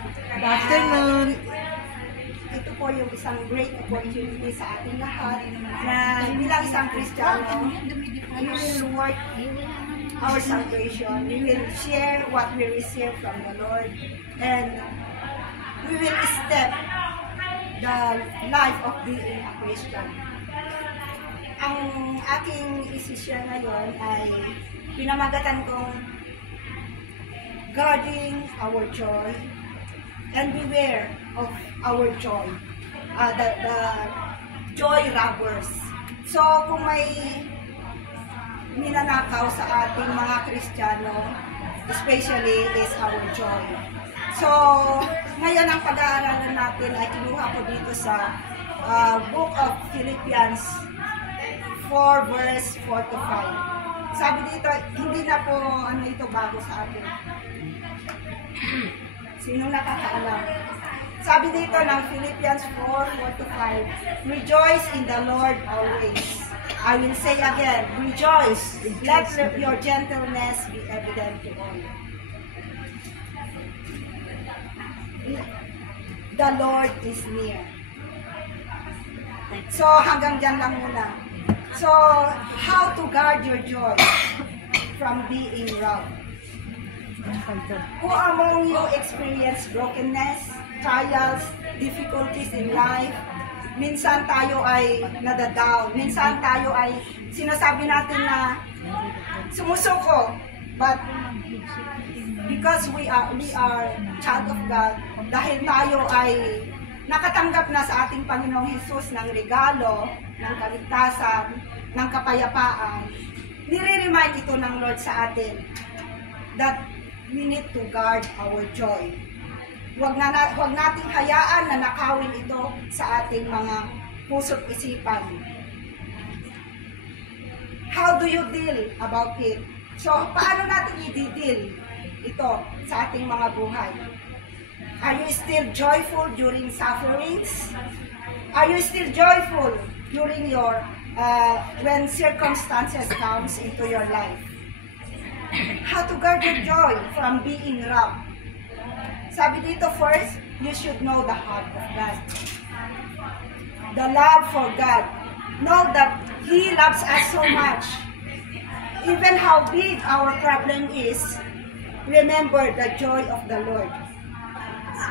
Good afternoon. Ito po yung isang great opportunity sa ating lahat na bilang isang Kristiyano, we will work our salvation. We will share what we receive from the Lord, and we will step the life of being a Christian. Ang aking isi-share ngayon ay pinamagatan kong guarding our joy and beware of our joy, the joy robbers. So kung may ninanakaw sa ating mga Kristiyano, especially is our joy. So ngayon ang pag-aaralan natin ay kinuha ko dito sa Book of Philippians 4 verse 4 to 5. Sabi dito, hindi na po ito bago sa atin. Sino nakakaalam? Sabi dito ng Philippians 4 to 5, rejoice in the Lord always. I will say again, rejoice. Let your gentleness be evident to all. The Lord is near. So hanggang dyan lang muna. So, how to guard your joy from being robbed? Who among you experience brokenness, trials, difficulties in life? Minsan tayo ay nadadown. Minsan tayo ay sinasabi natin na sumusuko. But because we are child of God, dahil tayo ay nakatanggap na sa ating Panginoong Hesus ng regalo, ng kaligtasan, ng kapayapaan, nire-remind ito ng Lord sa atin that we need to guard our joy. Huwag nating hayaan na nakawin ito sa ating mga puso't isipan. How do you deal about it? So, paano natin i-deal ito sa ating mga buhay? Are you still joyful during sufferings? Are you still joyful during your when circumstances comes into your life? How to guard your joy from being robbed? Sabi dito, first, you should know the heart of God. The love for God. Know that He loves us so much. Even how big our problem is, remember the joy of the Lord.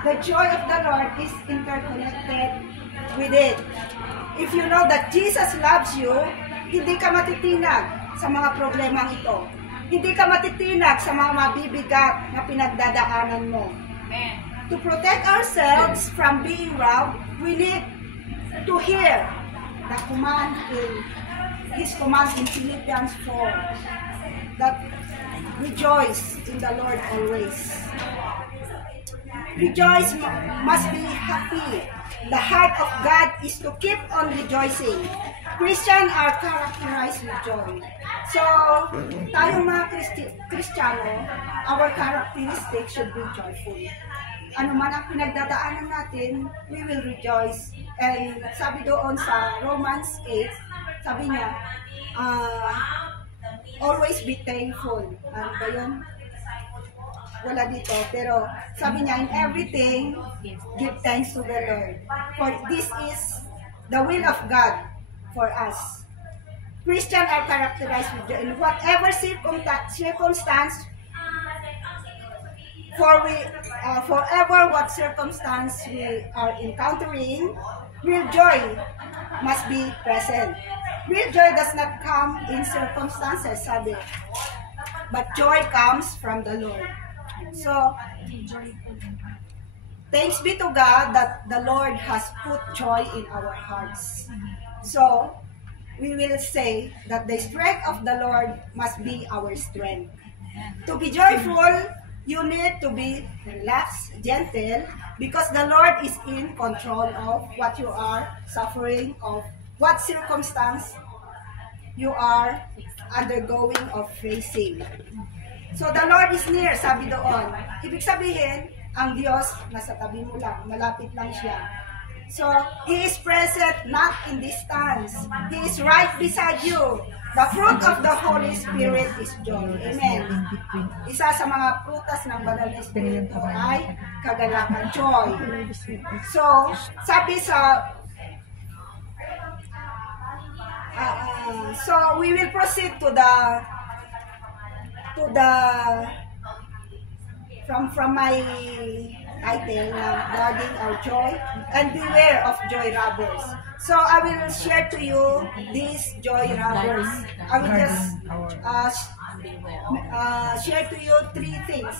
The joy of the Lord is interconnected with it. If you know that Jesus loves you, hindi ka matitinag sa mga problemang ito. Hindi ka matitinag sa mga mabibigat na pinagdadaanan mo. Amen. To protect ourselves from being robbed, we need to hear the command His command in Philippians 4, that rejoice in the Lord always. Rejoice must be happy. The heart of God is to keep on rejoicing. Christians are characterized with joy. So, tayong mga Kristiyano, our characteristic should be joyful. Ano man ang pinagdadaanan natin, we will rejoice. And sabi doon sa Romans 8, sabi niya, always be thankful. Ano ba yun? Wala dito, pero sabi niya, in everything, give thanks to the Lord. For this is the will of God for us. Christians are characterized with joy in whatever circumstance, forever what circumstance we are encountering, real joy must be present. Real joy does not come in circumstances, sabi, but joy comes from the Lord. So, thanks be to God that the Lord has put joy in our hearts. So, we will say that the strength of the Lord must be our strength. To be joyful, you need to be relaxed, gentle, because the Lord is in control of what you are suffering, of what circumstance you are undergoing or facing. So the Lord is near, sabi doon. Ibig sabihin, ang Diyos nasa tabi mo lang, malapit lang siya. So, He is present, not in distance. He is right beside you. The fruit of the Holy Spirit is joy. Amen. Isa sa mga prutas ng Banal na Espiritu ay kagalakan, joy. So, sabi sa so we will proceed to the from my title na guarding our joy and beware of joy robbers. So I will share to you these joy robbers. I will just share to you three things.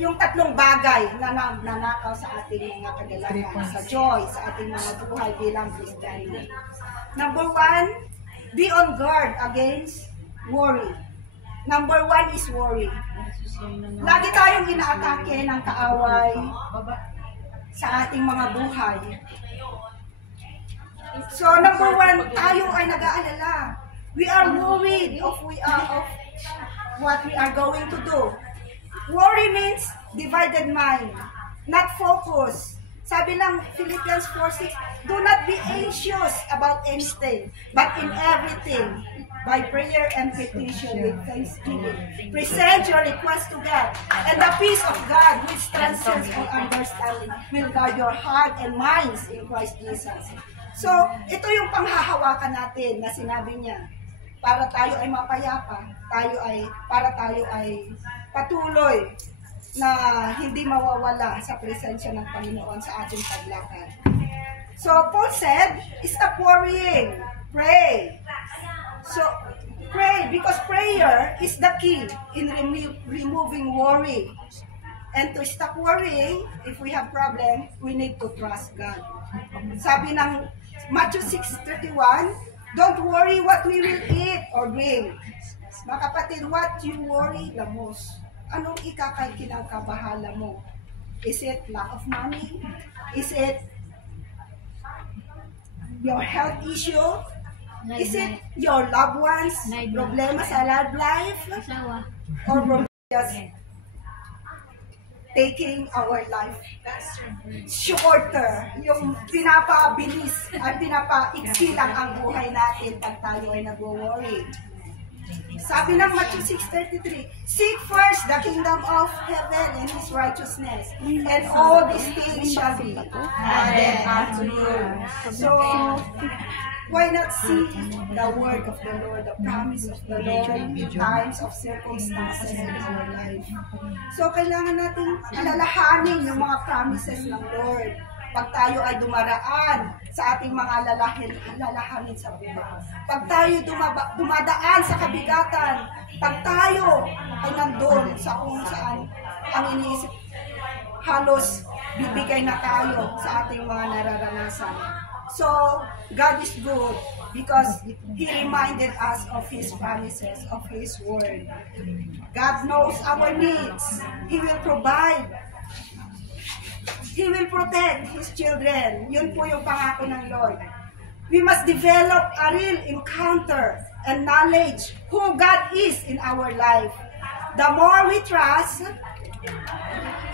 Yung tatlong bagay na nanakaw sa ating mga kagalakan, sa joy, sa ating mga buhay bilang Kristiyano. Number one, be on guard against worry. Number one is worry. Lagi tayong inaatake ng kaaway sa ating mga buhay. So, number one, tayo ay nag-aalala. We are worried of what we are going to do. Worry means divided mind, not focus. Sabi lang, Philippians 4:6, do not be anxious about anything, but in everything, by prayer and petition with thanksgiving, present your request to God, and the peace of God, which transcends all understanding, will guard your heart and minds in Christ Jesus. So, ito yung panghahawakan natin na sinabi niya, para tayo ay mapayapa, para tayo ay patuloy na hindi mawawala sa presensya ng Panginoon sa ating paglakad. So, Paul said, stop worrying, pray. So, pray, because prayer is the key in removing worry. And to stop worrying, if we have problem, we need to trust God. Sabi ng Matthew 6:31, don't worry what we will eat or drink. Mga kapatid, what you worry the most? Anong kinakabahala mo? Is it lack of money? Is it your health issue? Is it your loved ones? Problema sa love life? Or from just taking our life shorter? Yung pinapabilis at pinapaiksi lang ang buhay natin pag tayo ay nag-worry. Sabi ng Matthew 6:33, seek first the kingdom of heaven and His righteousness, and all these things shall be added unto you. So, why not see the word of the Lord, the promise of the Lord in times of circumstances in our life? So, kailangan natin alalahanin yung mga promises ng Lord pag tayo ay dumaraan sa ating mga lalahanin sa buhay. Pag tayo dumadaan sa kabigatan, pag tayo ay nandun sa kung saan ang iniisip, halos bibigay na tayo sa ating mga nararanasan. So, God is good because He reminded us of His promises, of His word. God knows our needs. He will provide. He will protect His children. Yun po yung pangako ng Lord. We must develop a real encounter and knowledge who God is in our life. The more we trust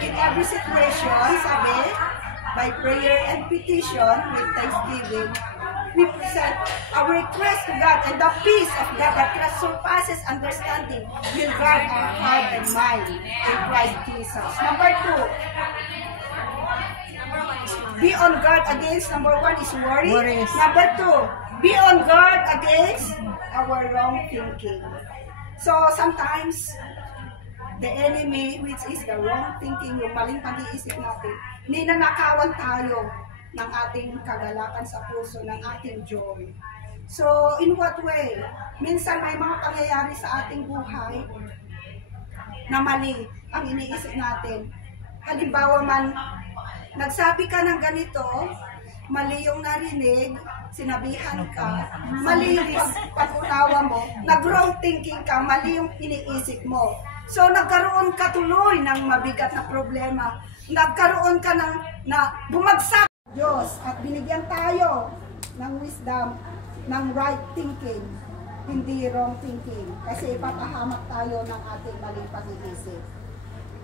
in every situation, sabi, by prayer and petition with thanksgiving, we present our request to God, and the peace of God that surpasses understanding will guard our heart and mind in Christ Jesus. Number two, be on guard against, number one is worry. Number two, be on guard against our wrong thinking. So sometimes, the enemy, which is the wrong thinking, yung maling pag-iisip natin, ninanakawan tayo ng ating kagalakan sa puso, ng ating joy. So, in what way? Minsan may mga pangyayari sa ating buhay na mali ang iniisip natin. Halimbawa man, nagsabi ka ng ganito, mali yung narinig, sinabihan ka, mali yung pag-unawa mo, nag-wrong thinking ka, mali yung iniisip mo. So, nagkaroon ka tuloy ng mabigat na problema. Nagkaroon ka na bumagsak Diyos at binigyan tayo ng wisdom, ng right thinking, hindi wrong thinking. Kasi ipapahamak tayo ng ating maling pag-iisip.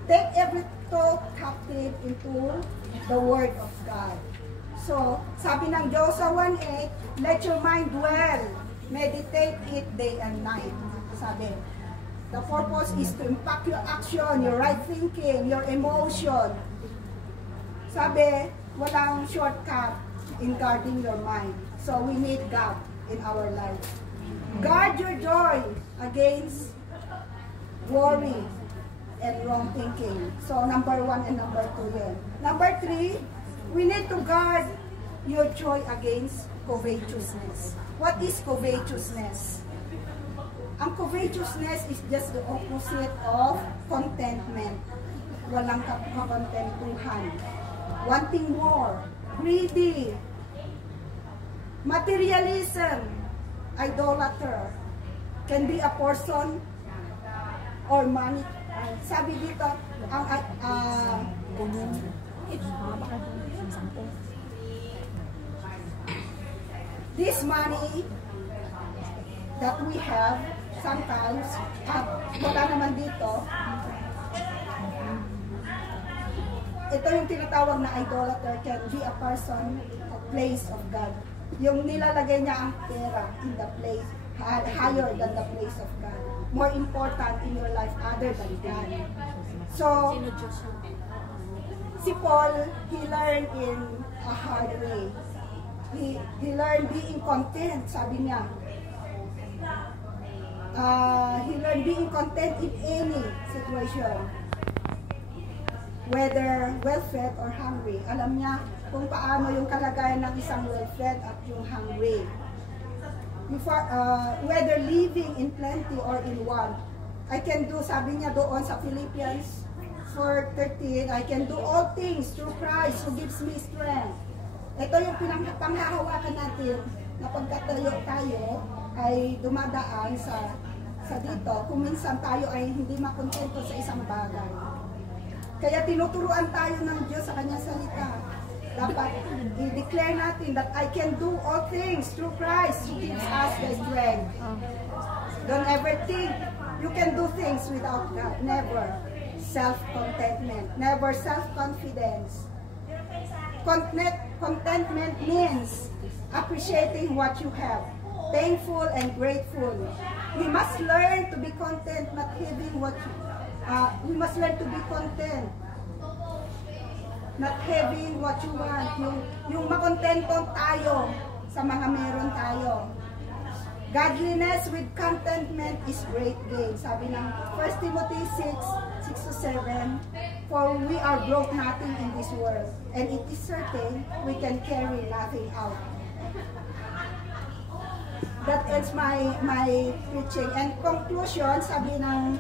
Take every thought captive into the Word of God. So, sabi ng Joshua 1:8, let your mind dwell, meditate it day and night. Sabi, the purpose is to impact your action, your right thinking, your emotion. Sabi, walang shortcut in guarding your mind. So, we need God in our life. Guard your joy against worry and wrong thinking. So, number 1 and number 2 yun. Number 3, we need to guard your joy against covetousness. What is covetousness? Ang covetousness is just the opposite of contentment. Walang kakontentuhan. Wanting more. Greedy. Materialism. Idolater. Can be a person or money. Sabi dito, this money that we have sometimes, at wala naman dito, ito yung tinatawag na idolater, can be a person, a place of God. Yung nilalagay niya ang pera in the place, higher than the place of God. More important in your life other than God. So, si Paul, he learned in a hard way. He learned being content, sabi niya. He learned being content in any situation. Whether well-fed or hungry. Alam niya kung paano yung kalagayan ng isang well-fed at yung hungry. Whether living in plenty or in want. I can do, sabi niya doon sa Philippians 4:13, I can do all things through Christ who gives me strength. Ito yung panghahawakan natin na pagkatayo tayo ay dumadaan sa dito. Kung minsan tayo ay hindi makontento sa isang bagay. Kaya tinuturuan tayo ng Diyos sa kanyang salita. Dapat i-declare natin that I can do all things through Christ who gives us the strength. Don't ever think you can do things without God. Never. Self-contentment. Never self-confidence. Contentment means appreciating what you have. Thankful and grateful. We must learn to be content, not having what we must learn to be content. Not having what you want. Yung makontento tayo sa mga meron tayo. Godliness with contentment is great gain. Sabi ng 1 Timothy 6:6-7, for we are broke nothing in this world, and it is certain we can carry nothing out. That ends my preaching. And conclusion, sabi ng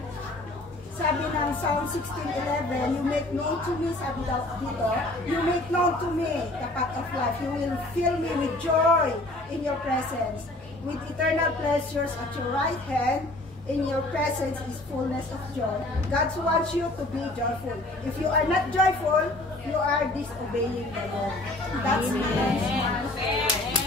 Psalm 16:11, you make known to me, sabi daw dito, you make known to me the path of life. You will fill me with joy in your presence, with eternal pleasures at your right hand. In your presence is fullness of joy. God wants you to be joyful. If you are not joyful, you are disobeying the Lord. That's my